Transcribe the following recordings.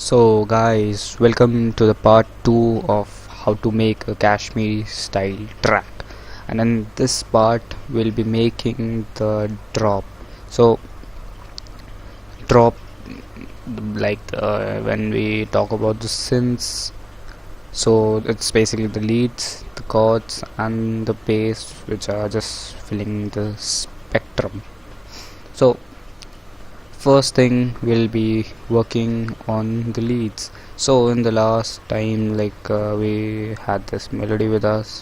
So guys, welcome to the part 2 of how to make a Kashmiri style track, and in this part we'll be making the drop. So drop, when we talk about the synths, so it's basically the leads, the chords and the bass which are just filling the spectrum. So first thing we'll be working on the leads. So in the last time, we had this melody with us,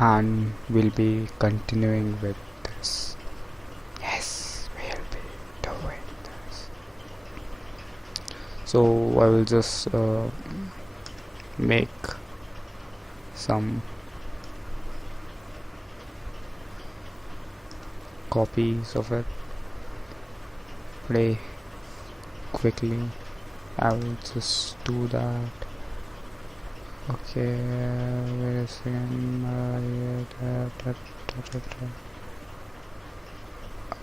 and we'll be continuing with this. Yes, we'll be doing this. So I will just make some copies of it, play quickly. I will just do that. Okay, wait a second.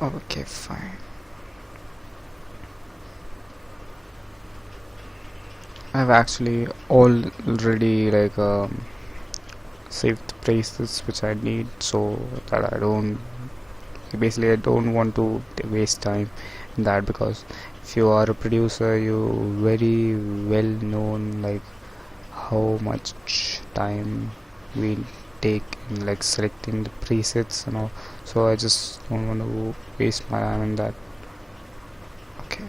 Okay, fine. I've actually already saved the places which I need, so that I don't want to waste time in that, because if you are a producer, you very well known how much time we take in selecting the presets and all. So I just don't want to waste my time in that. Okay.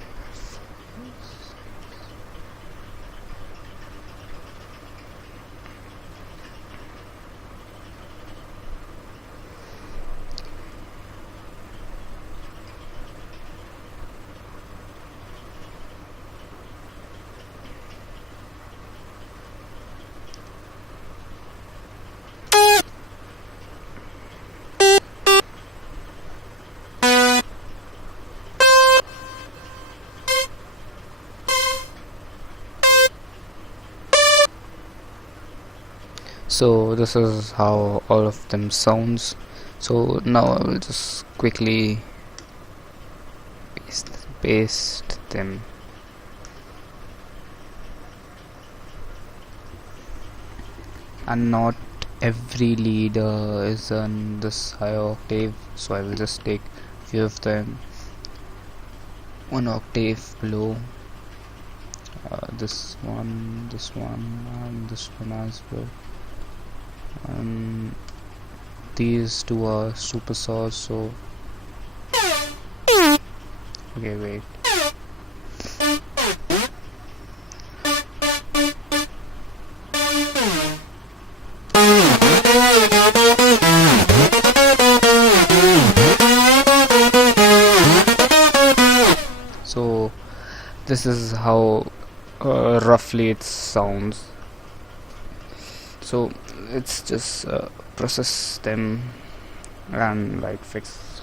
So this is how all of them sounds. So now I will just quickly paste them. And not every leader is on this high octave, so I will just take few of them one octave below. This one, and this one as well. And these two are super sauce, so okay, wait. So this is how roughly it sounds. So let's just process them and fix.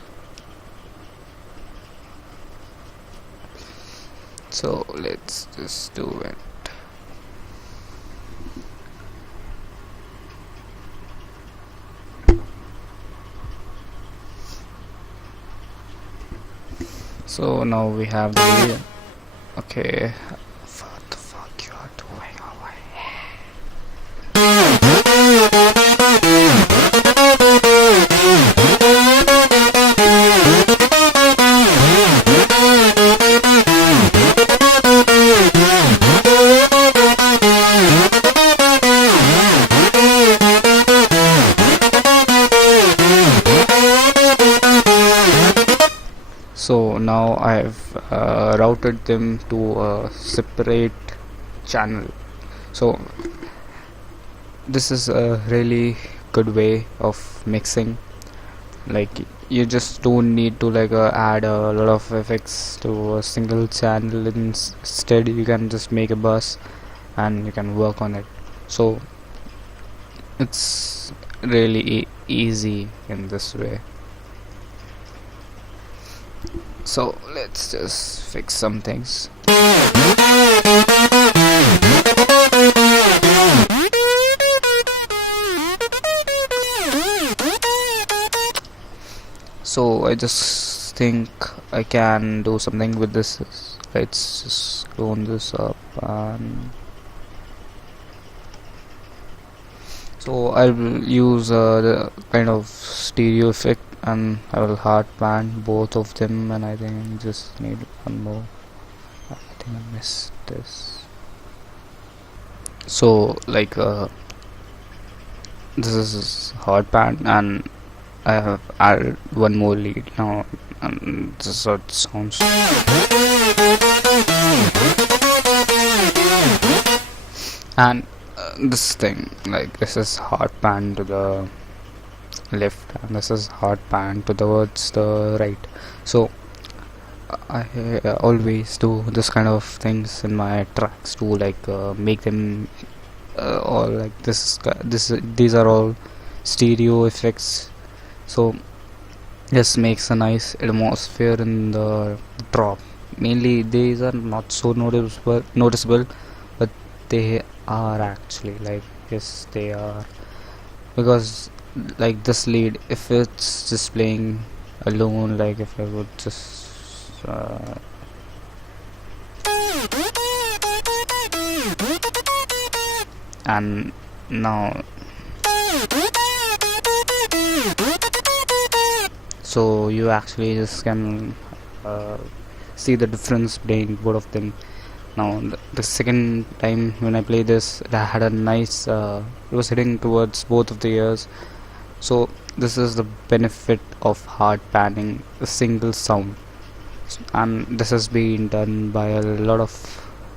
So let's just do it. So now we have the video. Okay, what the fuck you are doing over here? So now I've routed them to a separate channel. So this is a really good way of mixing. You just don't need to add a lot of effects to a single channel. Instead you can just make a bus and you can work on it. So it's really easy in this way. So let's just fix some things. So I just think I can do something with this. Let's just clone this up, and so I will use the kind of stereo effect, and I will hard pan both of them, and I think I just need one more. I think I missed this. So like this is hard pan, and I have added one more lead now, and this is how it sounds. And this thing, like this is hard pan to the left, and this is hard pan towards the right. So I always do this kind of things in my tracks to like make them all like these are all stereo effects. So this makes a nice atmosphere in the drop. Mainly these are not so noticeable, but they are actually, like, yes, they are, because like this lead, if it's just playing alone, like if I would just and now, so you actually just can see the difference between both of them. Now the second time when I play this, it had a nice it was hitting towards both of the ears. So this is the benefit of hard panning a single sound, and this has been done by a lot of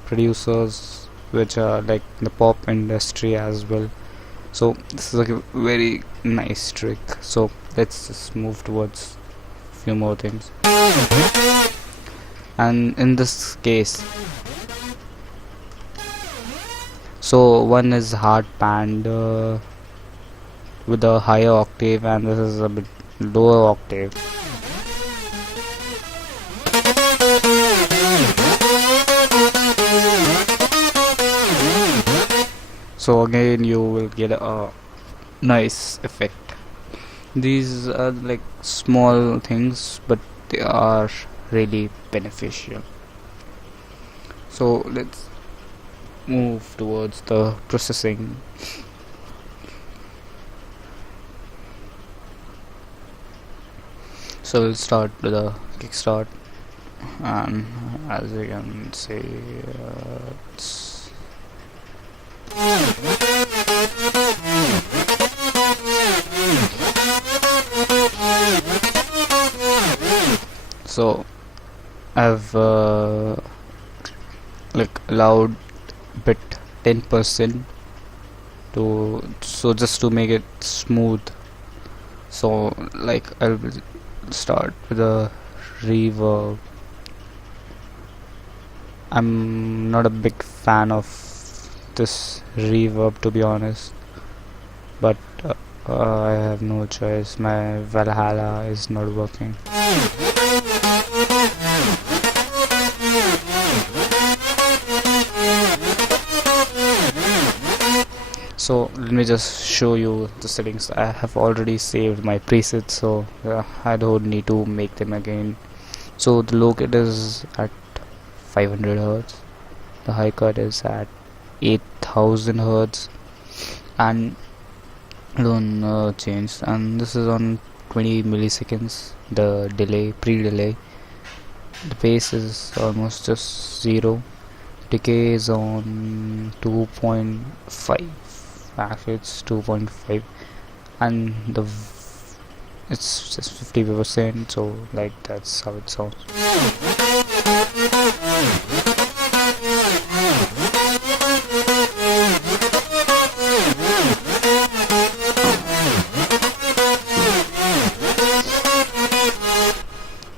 producers which are like the pop industry as well. So this is like a very nice trick. So let's just move towards a few more things. And in this case, so one is hard panned with a higher octave, and this is a bit lower octave. So again you will get a nice effect. These are like small things, but they are really beneficial. So let's move towards the processing. So we'll start with a kickstart, and as you can see, it's so I've like allowed bit 10% to, so just to make it smooth. So like I'll start with a reverb. I'm not a big fan of this reverb, to be honest, but I have no choice. My Valhalla is not working. So let me just show you the settings. I have already saved my presets, so I don't need to make them again. So the low cut is at 500 Hertz, the high cut is at 8000 Hertz, and don't change, and this is on 20 milliseconds. The delay, pre-delay, the bass is almost just 0, decay is on 2.5, actually it's 2.5, and it's just 50%. So like that's how it sounds.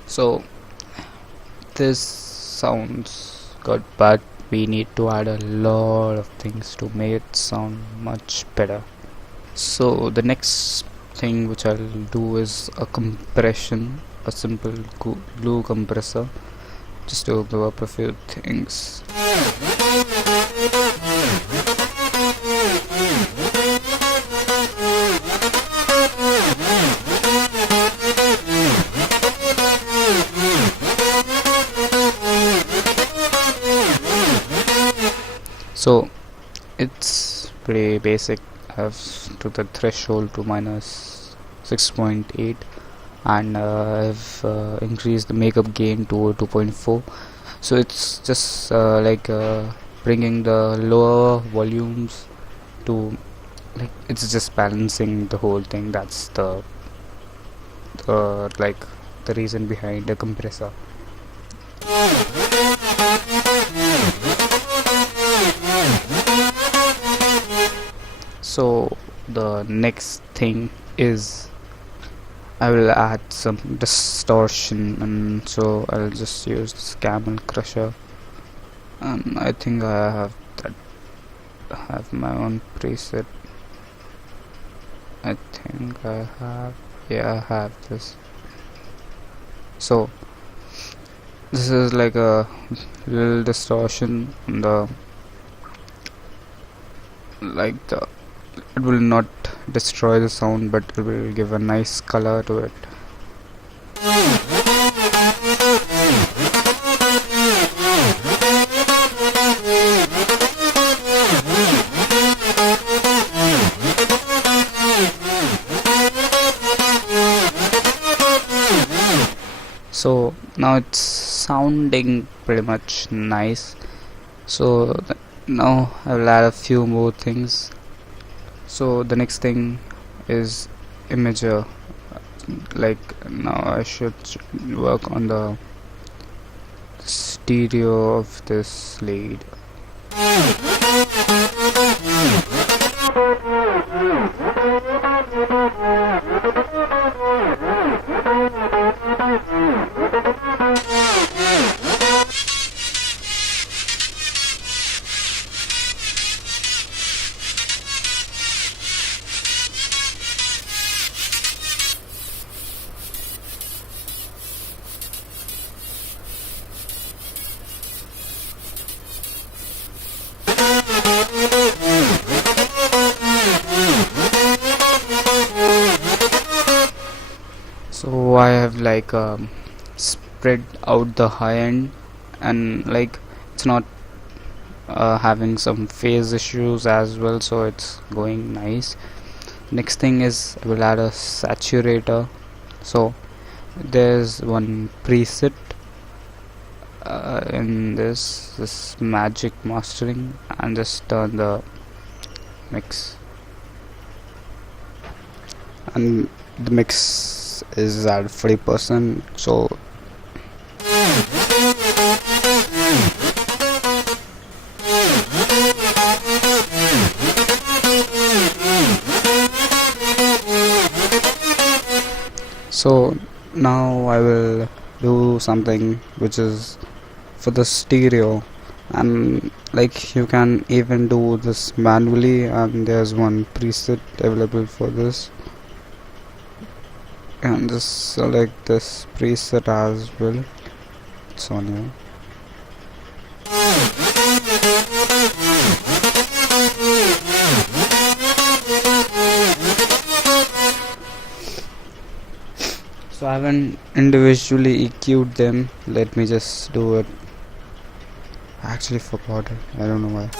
So this sounds good, but we need to add a lot of things to make it sound much better. So the next thing which I'll do is a compression, a simple glue compressor, just to blow up a few things. pretty basic. I have to the threshold to minus 6.8, and I've increased the makeup gain to 2.4. So it's just bringing the lower volumes to, like, it's just balancing the whole thing. That's the reason behind the compressor. So the next thing is I will add some distortion, and so I'll just use this camel crusher, and I think I have my own preset. I think I have this. So this is like a little distortion on the, it will not destroy the sound, but it will give a nice color to it. So now it's sounding pretty much nice. So now I will add a few more things. So the next thing is imager. Like, now I should work on the stereo of this lead. So I have spread out the high end, and it's not having some phase issues as well, so it's going nice. Next thing is I will add a saturator. So there's one preset in this magic mastering, and just turn the mix, and the mix is at 40%. So now I will do something which is for the stereo, and you can even do this manually, and there's one preset available for this, and just select this preset as well. It's on here. So I haven't individually EQ'd them. Let me just do it. I actually forgot it. I don't know why.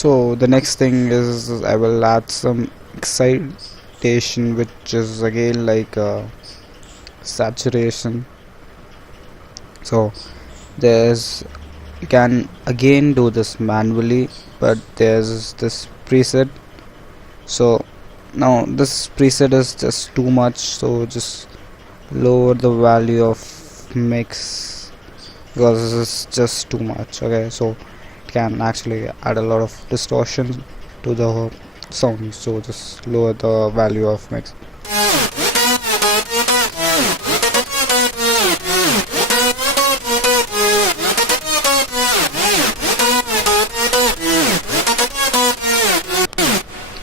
So the next thing is I will add some excitation, which is again like saturation. So there's, you can again do this manually, but there's this preset. So now this preset is just too much, so just lower the value of mix because it's just too much. Okay, so it can actually add a lot of distortion to the sound, so just lower the value of mix.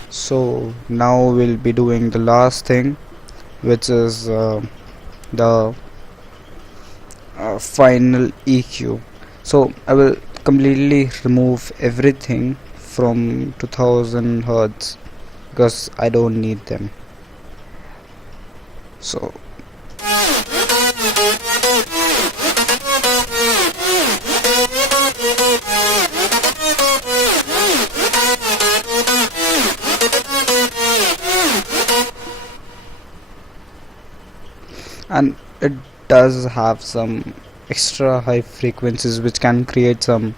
So now we'll be doing the last thing, which is the final EQ. So I will completely remove everything from 2000 Hertz because I don't need them. So and it does have some extra high frequencies which can create some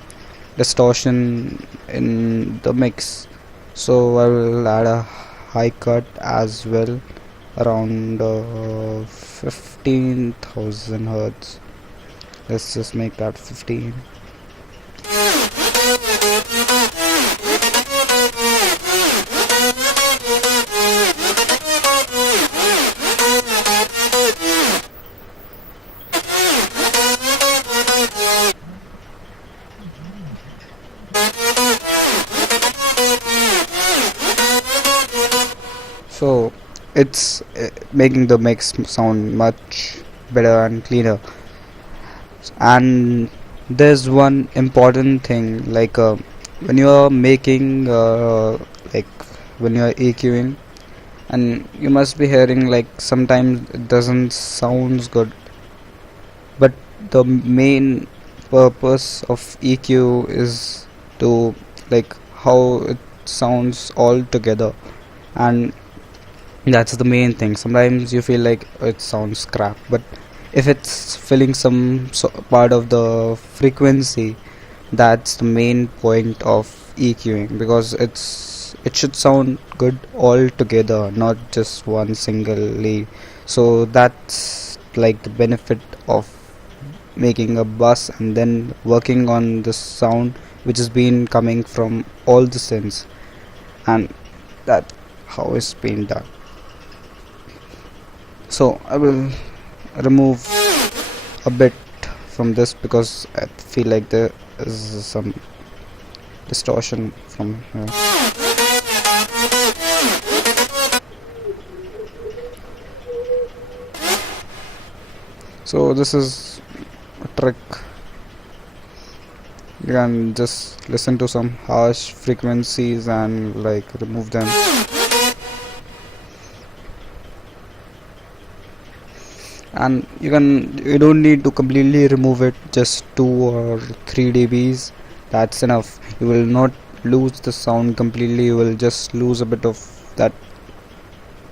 distortion in the mix, so I will add a high cut as well, around 15,000 Hertz. Let's just make that 15. So it's making the mix sound much better and cleaner. And there's one important thing, like when you're making like when you're EQing, and you must be hearing like sometimes it doesn't sounds good, but the main purpose of EQ is to like how it sounds all together, and that's the main thing. Sometimes you feel like it sounds crap, but if it's filling some part of the frequency, that's the main point of EQing, because it should sound good all together, not just one singly. So that's like the benefit of making a bus and then working on the sound which has been coming from all the synths, and that how it's been done. So I will remove a bit from this because I feel like there is some distortion from here. So this is a trick. You can just listen to some harsh frequencies and like remove them. And you don't need to completely remove it, just 2 or 3 dBs, that's enough. You will not lose the sound completely, you will just lose a bit of that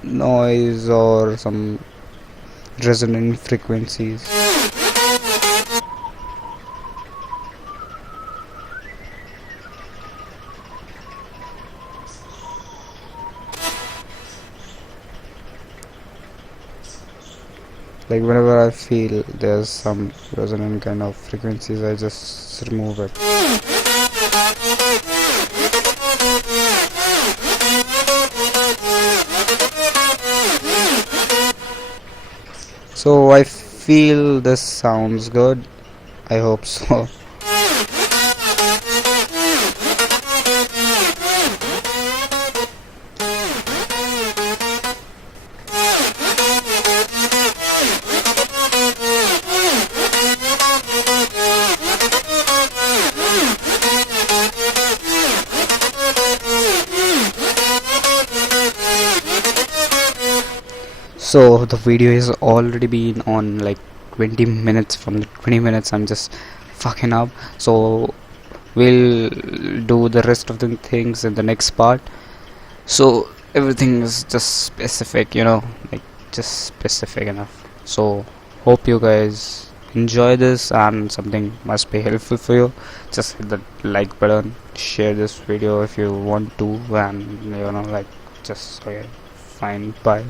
noise or some resonant frequencies. Like whenever I feel there's some resonant kind of frequencies, I just remove it. So I feel this sounds good. I hope so. So the video is already been on like 20 minutes. From the 20 minutes I'm just fucking up. So we'll do the rest of the things in the next part. So everything is just specific, like just specific enough. So hope you guys enjoy this and something must be helpful for you. Just hit the like button, share this video if you want to, and like just okay, fine, bye.